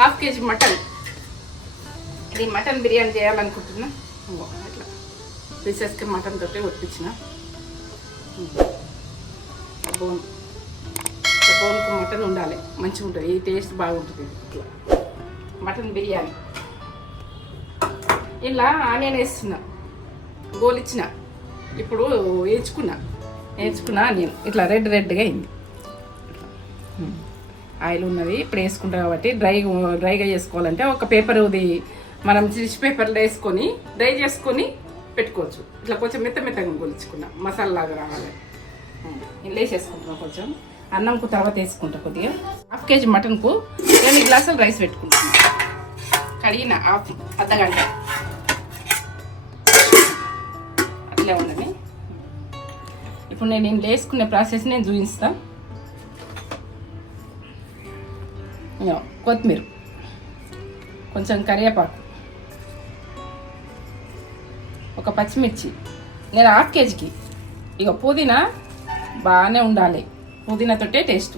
Half KG mutton. ఇది mutton biryani చేయాలనుకుంటున్నా. అట్లా పీసెస్కి మటన్ తోటి ఉడిపించిన బోన్కి మటన్ ఉండాలి, మంచిగా ఉంటుంది, ఈ టేస్ట్ బాగుంటుంది. ఇట్లా మటన్ బిర్యానీ. ఇలా ఆనియన్ వేస్తున్నా, గోలిచ్చిన, ఇప్పుడు వేయించుకున్నా ఆనియన్ ఇట్లా రెడ్గా అయింది. ఆయిల్ ఉన్నది ఇప్పుడు వేసుకుంటా కాబట్టి డ్రైగా చేసుకోవాలంటే ఒక పేపర్ది మనం టిష్యూ పేపర్లో వేసుకొని డ్రై చేసుకొని పెట్టుకోవచ్చు. ఇట్లా కొంచెం మెత్తగా గొలుచుకున్నా మసాలా లాగా రావాలి. ఇలా వేసేసుకుంటున్నాం. కొంచెం అన్నంకు తర్వాత వేసుకుంటా. కొద్దిగా హాఫ్ కేజీ మటన్కు 2 గ్లాసులు రైస్ పెట్టుకుంటున్నాను. కడిగిన అర్ధగంట అట్లే ఉన్నది. ఇప్పుడు నేను వేసుకునే ప్రాసెస్ నేను చూపిస్తాను. కొత్తిమీర, కొంచెం కరివేపాకు, ఒక పచ్చిమిర్చి. నేను హాఫ్ కేజీకి ఇక పుదీనా బాగానే ఉండాలి, పుదీనాతోటే టేస్ట్.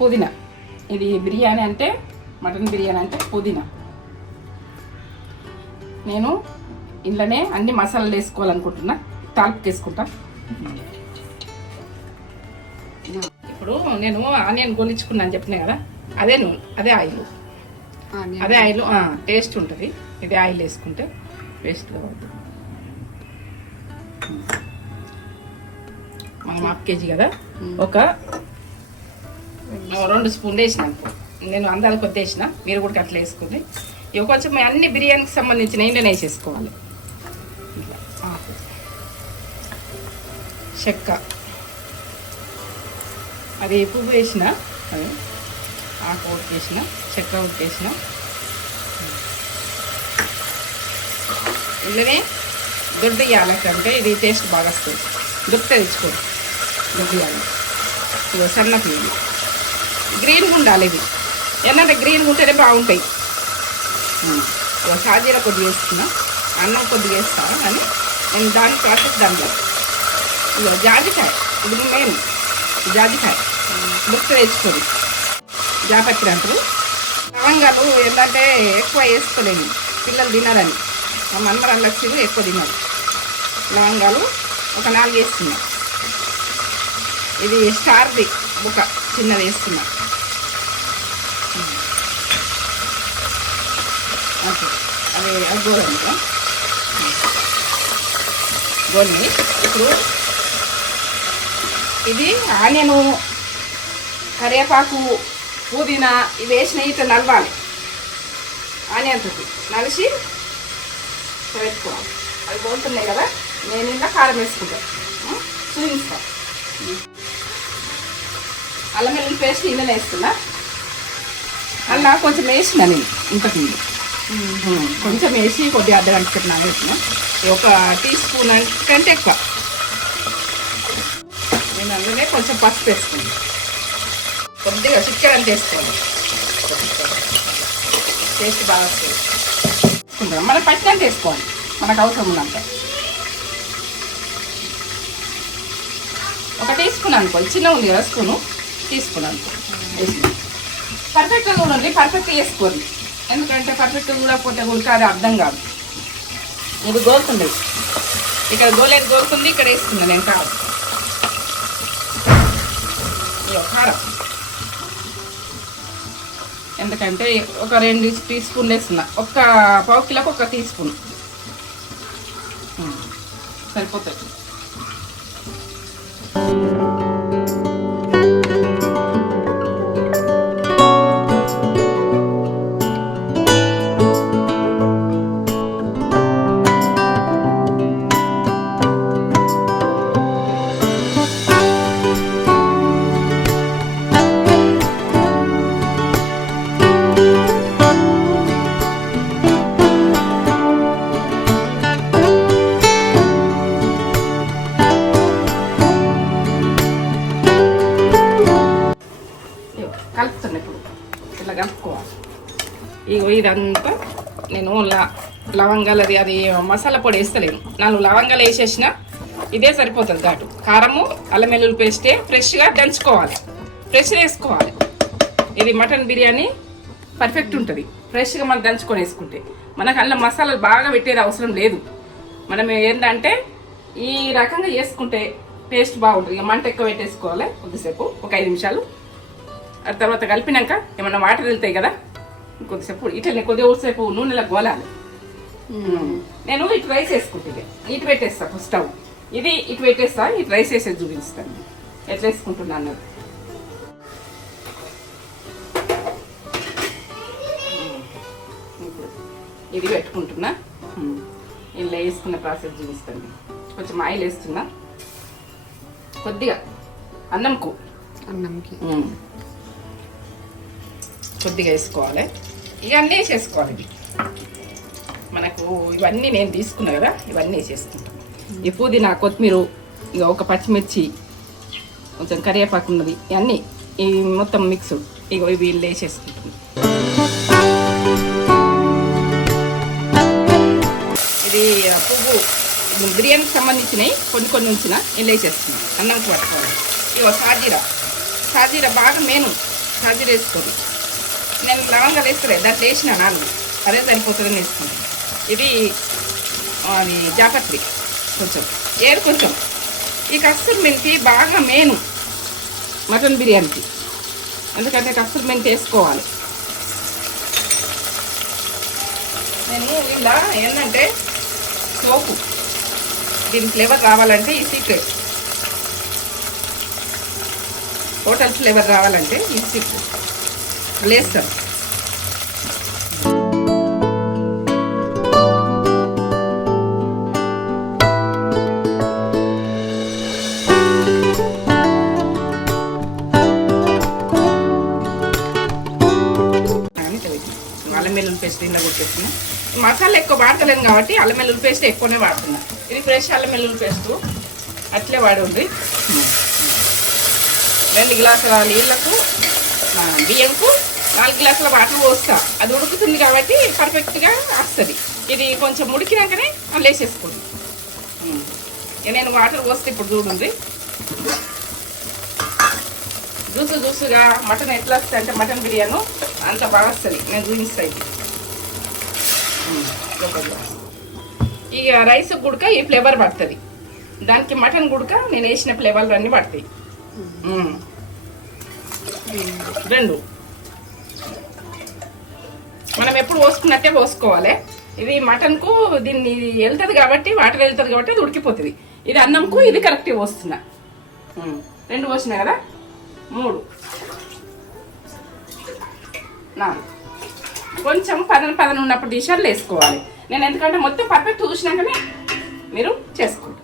పుదీనా ఇది బిర్యానీ అంటే, మటన్ బిర్యానీ అంటే పుదీనా. నేను ఇంట్లోనే అన్ని మసాలాలు వేసుకోవాలనుకుంటున్నా, తాలింపు వేసుకుంటా. ఇప్పుడు నేను ఆనియన్ గొలిచుకున్నాను చెప్పినా కదా, అదే నూనె, అదే ఆయిల్ టేస్ట్ ఉంటుంది. ఇది ఆయిల్ వేసుకుంటే టేస్ట్గా ఉంటుంది. మనం హాఫ్ కేజీ కదా, ఒక 2 స్పూన్లు వేసినాను. నేను అందాల కొద్ది వేసిన, మీరు కూడా అట్లా వేసుకుని ఇక కొంచెం అన్ని బిర్యానీకి సంబంధించిన ఇండియన్ వేసేసుకోవాలి. చెక్క, అది పువ్వు వేసిన, అది ఆకు ఉడికేసిన, చెక్క ఉడికేసిన. ఇందులోనే దొడ్డు ఇవ్వాలంటే ఇది టేస్ట్ బాగా వస్తుంది. దొడ్డు తెచ్చుకోండి, దొడ్డు ఇవ్వాలి. ఇదో సన్న పిల్లి గ్రీన్గా ఉండాలి. ఇది ఏంటంటే గ్రీన్గా ఉంటేనే బాగుంటాయి. సాజీర కొద్దిగా వేసుకున్నా, అన్నం కొద్దిగా వేస్తాను కానీ నేను దాని ప్రాసెస్ దాంట్లో. ఇక జాజికాయ, ఇది మెయిన్ జాజికాయ ముక్క వేసుకొని, జాపత్రి అంటారు. లవంగాలు ఏంటంటే ఎక్కువ వేసుకోలేము, పిల్లలు తినాలని. మా మన్మరాలు లక్ష్మీలు ఎక్కువ తిన్నారు. లవంగాలు ఒక 4 వేసుకున్నా. ఇది స్టార్ది బుక్క చిన్నది వేసుకున్నా. ఓకే, అది గోధుమ గోల్ని ఇప్పుడు ఇది ఆనియను, కరివేపాకు, పుదీనా ఇవి వేసిన ఇట్లా నలవాలి. ఆనియన్ తోటి నలిసి పెట్టుకోవాలి. అవి పోతున్నాయి కదా, నేను ఇంకా కారం వేసుకుంటాను. చూపిస్తా. అల్లం వెల్లుల్లి పేస్ట్ ఇందులో వేస్తున్నా. అలా కొంచెం వేసిన నేను ఇంతకుముందు కొంచెం వేసి కొద్దిగా అర్ధగంట సేపు నానబెట్టిన. ఒక టీ స్పూన్ కంటే ఎక్కువ. నేను అందులోనే కొంచెం పసుపు వేసుకున్నాను. కొద్దిగా చిక్కడంత వేసుకోవాలి. టేస్ట్ బాగా వస్తుంది. మనం పచ్చినంత వేసుకోవాలి, మనకు అవసరం ఉన్నంత. ఒక టీ స్పూన్ అనుకోవాలి, చిన్న ఉంది కదా స్పూను, టీ స్పూన్ అనుకోవాలి వేసుకుని. పర్ఫెక్ట్గా చూడండి, పర్ఫెక్ట్గా వేసుకోండి. ఎందుకంటే పర్ఫెక్ట్గా చూడకపోతే కూడా అది అర్థం కాదు. ఇది గోరుతుంది, ఇక్కడ గోలేదు గోరుతుంది, ఇక్కడ వేసుకున్నాను నేను కారం. కారం ఎందుకంటే ఒక 2 టీ స్పూన్లు వేస్తున్నా. ఒక్క పావు కిలోకి 1 టీ స్పూన్ సరిపోతుంది. కలుపుతున్నా ఇప్పుడు ఇట్లా కలుపుకోవాలి. ఇగో ఇదంతా నేను లవంగాలు అది మసాలా పొడి వేస్తలేను. 4 లవంగాలు వేసేసిన ఇదే సరిపోతుంది. ఘాటు కారము, అల్లం వెల్లుల్లి పేస్టే ఫ్రెష్గా దంచుకోవాలి, ఫ్రెష్గా వేసుకోవాలి. ఇది మటన్ బిర్యానీ పర్ఫెక్ట్ ఉంటుంది ఫ్రెష్గా మనం దంచుకొని వేసుకుంటే. మనకు అల్లం మసాలాలు బాగా పెట్టేది అవసరం లేదు. మనం ఏంటంటే ఈ రకంగా చేసుకుంటే టేస్ట్ బాగుంటుంది. ఇక మంట ఎక్కువ పెట్టేసుకోవాలి కొద్దిసేపు, ఒక 5 నిమిషాలు. ఆ తర్వాత కలిపినాక ఏమన్నా వాటర్ వెళ్తాయి కదా, కొద్దిసేపు ఇట్లా కొద్దిసేపు నూనెలో గోలాలి. నేను ఇటు రైస్ వేసుకుంటే ఇటు పెట్టేస్తా స్టవ్. ఇది ఇటు పెట్టేస్తా, ఇటు రైస్ వేసేది చూపిస్తాను ఎట్లా వేసుకుంటున్నాను. ఇది పెట్టుకుంటున్నా, ఇలా వేసుకున్న ప్రాసెస్ చూపిస్తాను. కొంచెం ఆయిల్ వేస్తున్నా, కొద్దిగా అన్నంకి కొద్దిగా వేసుకోవాలి. ఇవన్నీ వేసేసుకోవాలి. ఇవి మనకు ఇవన్నీ నేను తీసుకున్నా కదా, ఇవన్నీ వేసేసుకుంటాను. ఈ పుదీనా, కొత్తిమీర, ఇక ఒక పచ్చిమిర్చి, కొంచెం కరివేపాకు ఉన్నది, ఇవన్నీ ఈ మొత్తం మిక్స్ ఇక ఇవి వేసేసుకుంటాను. ఇది పువ్వు బిర్యానీకి సంబంధించినవి కొన్ని ఉంచిన ఇలా వేసేస్తున్నాను. అన్నంకి పట్టుకోవాలి. ఇక సాజీరా బాగా మెయిన్ సాజీరా వేసుకోవాలి. నేను లవంగాలు వేస్తలే, దాంట్లో వేసిన 4 అదే సరిపోతుందని వేసుకుంటాను. ఇది అది జాపత్రి కొంచెం ఏరు కొంచెం. ఈ కస్తూరి మెంతి బాగా మెయిన్ మటన్ బిర్యానీకి, ఎందుకంటే కస్తూరి మెంతి వేసుకోవాలి. నేను ఇలా ఏంటంటే సోపు, దీని ఫ్లేవర్ రావాలంటే ఈ సీక్రెట్, హోటల్ ఫ్లేవర్ రావాలంటే ఈ సీక్రెట్ వేస్తాను. అల్లం వెల్లుల్లి పేస్ట్ ఇంట్లో కొట్టేస్తున్నా. మసాలా ఎక్కువ వాడతలేను కాబట్టి అల్లం వెల్లుల్లి పేస్ట్ ఎక్కువనే వాడుతున్నా. ఇది ఫ్రెష్ అల్లం వెల్లుల్లి పేస్ట్ అట్లే వాడి ఉంది. 2 గ్లాసుల నీళ్ళకు బియ్యంకు 4 గ్లాసుల వాటర్ పోస్తా. అది ఉడుకుతుంది కాబట్టి పర్ఫెక్ట్గా వస్తుంది. ఇది కొంచెం ఉడికినాకనే అందులో వేసేసుకోండి. నేను వాటర్ పోస్తే ఇప్పుడు చూడండి జ్యూసుగా మటన్ ఎట్లా వస్తుంది అంటే మటన్ బిర్యానీ అంత బాగా వస్తుంది. నేను చూపిస్తాను. ఇక రైస్ గుడక ఈ ఫ్లేవర్ పడుతుంది, దానికి మటన్ గుడక నేను వేసిన ఫ్లేవర్లు అన్నీ పడతాయి. 2 మనం ఎప్పుడు పోసుకున్నట్టే పోసుకోవాలి. ఇది మటన్కు దీన్ని వెళ్తుంది కాబట్టి వాటర్ వెళ్తుంది కాబట్టి అది ఉడికిపోతుంది. ఇది అన్నంకు ఇది కరెక్ట్గా పోస్తున్నా. 2 పోసినా కదా, 3, 4. కొంచెం పదన ఉన్నప్పుడు తీసారు వేసుకోవాలి. నేను ఎందుకంటే మొత్తం పర్ఫెక్ట్ చూసినాకనే మీరు చేసుకోండి.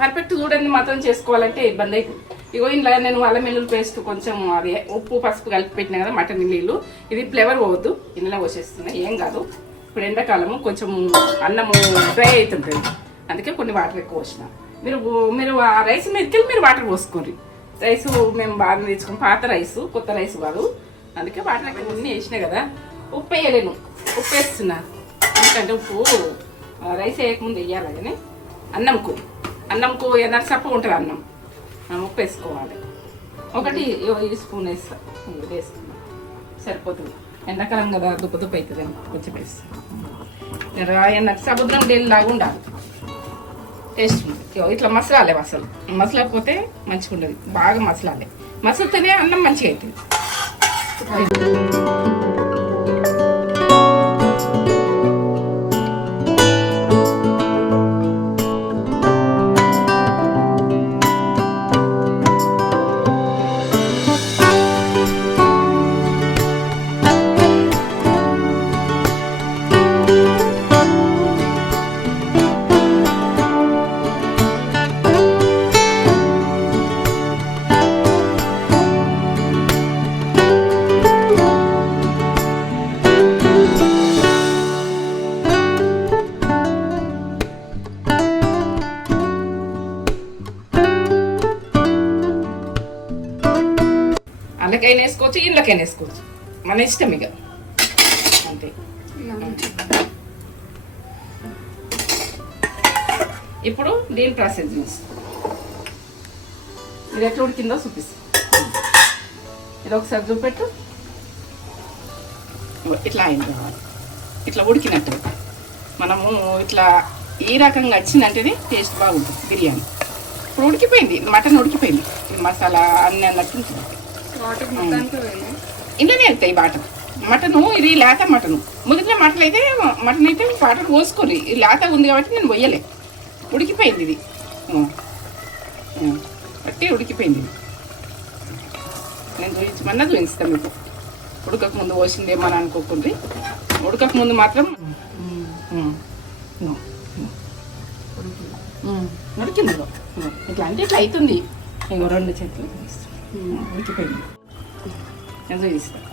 పర్ఫెక్ట్ చూడండి మాత్రం చేసుకోవాలంటే ఇబ్బంది అవుతుంది. ఇగో ఇంట్లో నేను అల్లం వెల్లుల్లి పేస్ట్ కొంచెం అది ఉప్పు పసుపు కలిపి పెట్టినా కదా మటన్ నీళ్ళు, ఇది ఫ్లేవర్ పోవద్దు, ఇందులో పోసేస్తున్నాయి, ఏం కాదు. ఇప్పుడు ఎండాకాలము కొంచెం అన్నము డ్రై అవుతుంటుంది, అందుకే కొన్ని వాటర్ ఎక్కువ పోసిన. మీరు ఆ రైస్ మీదకి మీరు వాటర్ పోసుకోండి. రైసు మేము బాగా తెచ్చుకుని పాత రైసు, కొత్త రైసు కాదు, అందుకే వాటర్ ఎక్కువ అన్నీ వేసినా కదా. ఉప్పు వేయలేను, ఉప్పు వేస్తున్నా ఎందుకంటే ఉప్పు రైస్ వేయకముందు వేయాలి. కానీ అన్నంకు ఎన్నర సప్ప ఉంటుంది అన్నం, ఉప్పు వేసుకోవాలి. 1 స్పూన్ వేస్తా, వేసుకున్నా సరిపోతుంది. ఎండాకాలం కదా దుప్పు అవుతుంది, కొంచెం వేస్తాను. ఎన్నర సముద్రం డైలీ లాగా ఉండాలి, టేస్ట్ ఉంటుంది. ఇట్లా మసలాలే, మసలకపోతే మంచిగా ఉండదు. బాగా మసలాలే, మసలితేనే అన్నం మంచిగా అవుతుంది. అందుకైనా వేసుకోవచ్చు, ఇందులోకైనా వేసుకోవచ్చు, మన ఇష్టం ఇక అంతే. ఇప్పుడు దీని ప్రాసెస్ చేస్తాం. ఇది ఎట్లా ఉడికిందో చూపిస్తాం. ఇది ఒకసారి చూపెట్టు. ఇట్లా అయింది కావాలి, ఇట్లా ఉడికినట్టు మనము ఇట్లా ఈ రకంగా వచ్చిందంటేనే టేస్ట్ బాగుంటుంది బిర్యానీ. ఇప్పుడు ఉడికిపోయింది, మటన్ ఉడికిపోయింది, మసాలా అన్నీ అన్నట్టు ఉంటుంది. ఇంట్లోనే వెళ్తాయి వాటర్. మటను ఇది లేత మటను, ముదిరిన మటన్ అయితే వాటర్ పోసుకొని, ఇది లేత ఉంది కాబట్టి నేను పోయలే. ఉడికిపోయింది ఇది, బట్టి ఉడికిపోయింది ఇది. నేను చూపించుతాను మీకు. ఉడకక ముందు పోసిందేమో అని అనుకోకుండ్రి, ఉడకక ముందు మాత్రం ఉడికింది. ఇట్లా అంటే ఇట్లా అవుతుంది. ఇంకో 2 చెట్లు ఉడికిపోయింది. నేను చూపిస్తాను.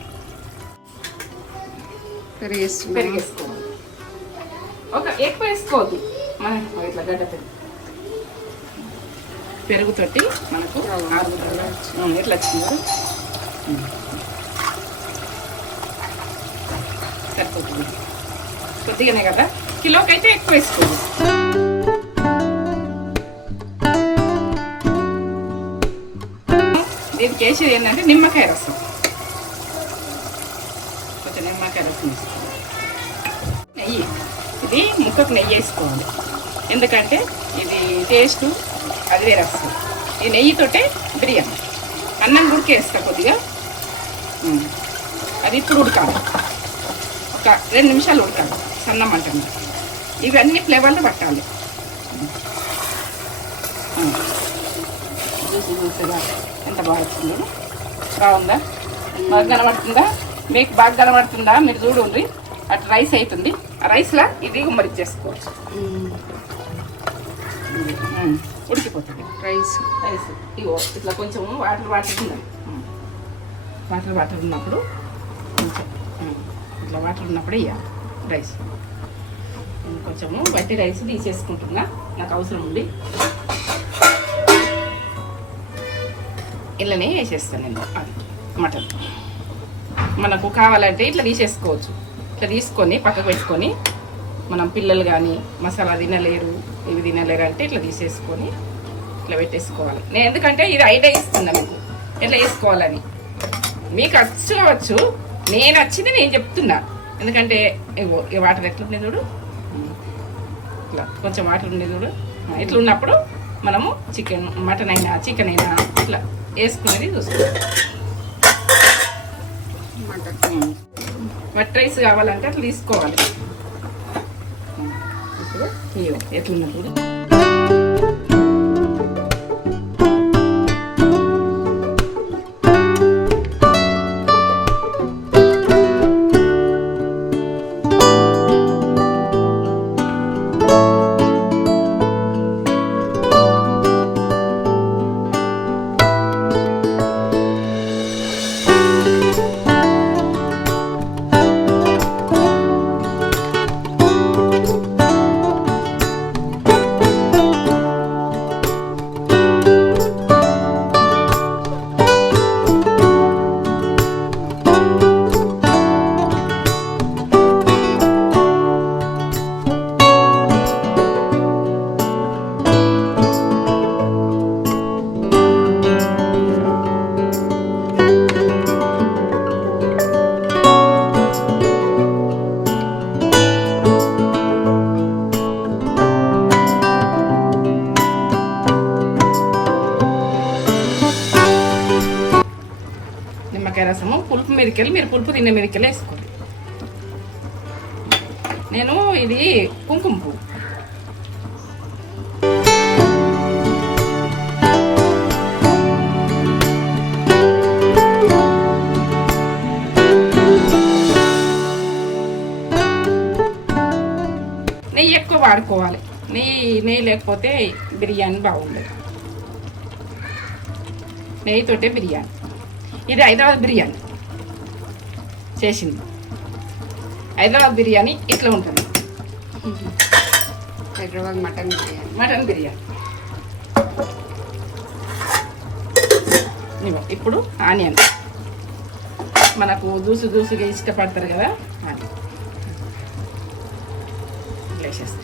పెరిగేసుకోవాలి, ఎక్కువ వేసుకోవద్దు. మనం ఇట్లా గడ్డ పెరుగుతోటి మనకు ఎట్లా వచ్చిందో సరిపోతుంది. కొద్దిగానే కదా, కిలోకి అయితే ఎక్కువ వేసుకోవాలి. దీనికి వేసేది ఏంటంటే నిమ్మకాయ రసం, కొంచెం నిమ్మకాయ రసం వేసుకోవాలి. నెయ్యి, ఇది ముక్కకు నెయ్యి వేసుకోవాలి, ఎందుకంటే ఇది టేస్ట్ అది వేరే వస్తుంది. ఈ నెయ్యితోటే బిర్యానీ. అన్నం ఉడికేస్తా కొద్దిగా, అది ఇప్పుడు ఉడకాలి, ఒక 2 నిమిషాలు ఉడకాలి సన్న మంట మీద. ఇవన్నీ ఫ్లేవర్లు పట్టాలి. చూసేదా ఎంత బాగా వచ్చిందో, బాగుందా, బాగా కనబడుతుందా మీకు? బాగా కనబడుతుందా? మీరు చూడండి. అటు రైస్ అవుతుంది, ఆ రైస్లా ఇది గుమ్మరిచ్చేసుకోవచ్చు, ఉడికిపోతుంది రైస్. ఇగో ఇట్లా కొంచెం వాటర్ ఉండాలి. వాటర్ ఉన్నప్పుడు కొంచెం ఇట్లా వాటర్ ఉన్నప్పుడు ఇవ్వాలి రైస్. కొంచెము బట్టి రైస్ తీసేసుకుంటున్నా, నాకు అవసరం ఉంది. ఇళ్ళనే వేసేస్తాను నేను. అది మటన్ మనకు కావాలంటే ఇట్లా తీసేసుకోవచ్చు. ఇట్లా తీసుకొని పక్కకు పెట్టుకొని, మనం పిల్లలు కానీ మసాలా తినలేరు, ఇవి తినలేరు అంటే ఇట్లా తీసేసుకొని ఇట్లా పెట్టేసుకోవాలి. నేను ఎందుకంటే ఇది ఐడియా ఇస్తున్నా మీకు ఎట్లా వేసుకోవాలని. మీకు వచ్చు కావచ్చు, నేను వచ్చింది నేను చెప్తున్నా. ఎందుకంటే ఈ వాటర్ ఎట్లుండే చూడు, ఇట్లా కొంచెం వాటర్ ఉండే చూడు. ఇట్లా ఉన్నప్పుడు మనము మటన్ అయినా చికెన్ అయినా ఇట్లా వేసుకునేది చూసుకోవాలి. వట్ రైస్ కావాలంటే అట్లా తీసుకోవాలి. ఇప్పుడు ఎట్లున్నప్పుడు నిమ్మకాయ రసము, పులుపు మిరికెలు, మీరు పులుపు తినే మిరికెలు వేసుకోండి. నేను ఇది కుంకుమ పువ్వు. నెయ్యి ఎక్కువ వాడుకోవాలి. నెయ్యి లేకపోతే బిర్యానీ బాగుండదు. నెయ్యితోటే బిర్యానీ. ఇది హైదరాబాద్ బిర్యానీ చేసింది. హైదరాబాద్ బిర్యానీ ఇట్లా ఉంటుంది. హైదరాబాద్ మటన్ బిర్యానీ. ఇప్పుడు ఆనియన్ మనకు దూసుగా ఇష్టపడతారు కదా, అది వేసేస్తాం.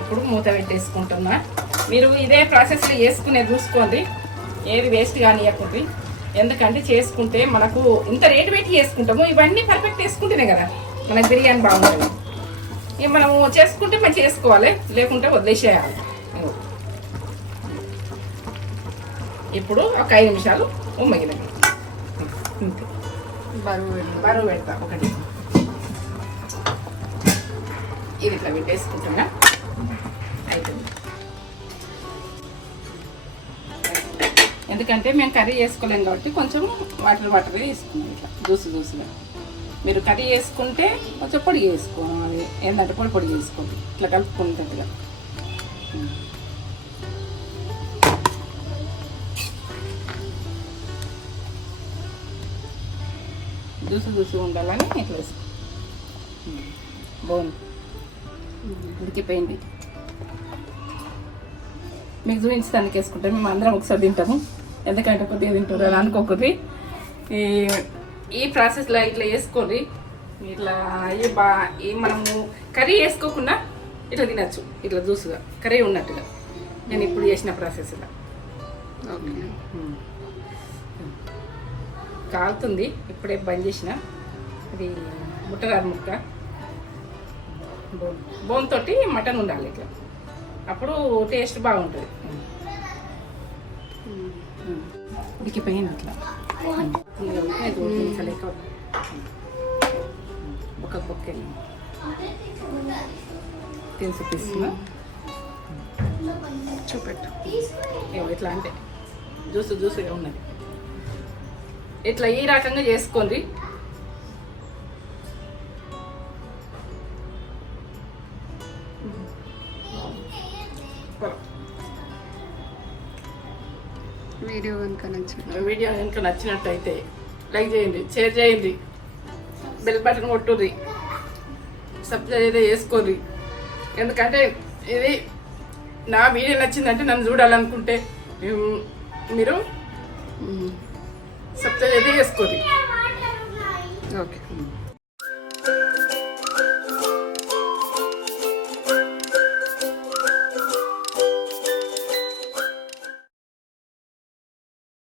ఇప్పుడు మూత పెట్టేసుకుంటున్నా. మీరు ఇదే ప్రాసెస్లో వేసుకునే చూసుకోండి, ఏది వేస్ట్ కానియకపోతే. ఎందుకంటే చేసుకుంటే మనకు ఇంత రేటు పెట్టి చేసుకుంటాము, ఇవన్నీ పర్ఫెక్ట్ వేసుకుంటేనే కదా మనకు బిర్యానీ బాగుంటుంది. ఇక మనము చేసుకుంటే మంచిగా చేసుకోవాలి, లేకుంటే వదిలేసేయాలి. ఇప్పుడు ఒక 5 నిమిషాలు ఉమ్మగినవి బరువు పెడతా. ఒకటి ఇది ఇట్లా పెట్టేసుకుంటున్నా. అయిపోయింది. ఎందుకంటే మేము కర్రీ చేసుకోలేము కాబట్టి కొంచెం వాటర్ వేసుకున్నాం. ఇట్లా దూసుగా మీరు కర్రీ వేసుకుంటే కొంచెం పొడి వేసుకోవాలి. ఏంటంటే పొడి వేసుకోండి, ఇట్లా కలుపుకుంటుందిగా. దూసు ఉండాలని ఇట్లా వేసుకో. బాగుంది, ఉడికిపోయింది. మీకు చూపించడానికి వేసుకుంటాం. మేము అందరం ఒకసారి తింటాము, ఎందుకంటే కొద్దిగా తింటారు అని అనుకోకూడదు. ఈ ప్రాసెస్లో ఇట్లా వేసుకోండి. ఇట్లా మనము కర్రీ వేసుకోకుండా ఇట్లా తినచ్చు, ఇట్లా జ్యూస్గా కర్రీ ఉన్నట్టుగా. నేను ఇప్పుడు చేసిన ప్రాసెస్లో. ఓకే, కాలుతుంది. ఇప్పుడే బంద్ చేసిన. అది ముట్టగారు ముక్క బోన్ తోటి మటన్ ఉండాలి ఇట్లా, అప్పుడు టేస్ట్ బాగుంటుంది. ఉడికిపోయింది అట్లా. ఒక పొక్కెళ్ళి తీసుకున్నా చూపెట్టు. ఇట్లా అంటే జ్యూస్గా ఉన్నది. ఇట్లా ఈ రకంగా చేసుకోండి. వీడియో కనుక నచ్చినట్టయితే లైక్ చేయండి, షేర్ చేయండి, బెల్ బటన్ కొట్టుర్రి, సబ్స్క్రైబ్ అయితే చేసుకోర్రి. ఎందుకంటే ఇది నా వీడియో నచ్చిందంటే, నన్ను చూడాలనుకుంటే మీరు సబ్స్క్రైబ్ అయితే చేసుకోర్రి. ఓకే.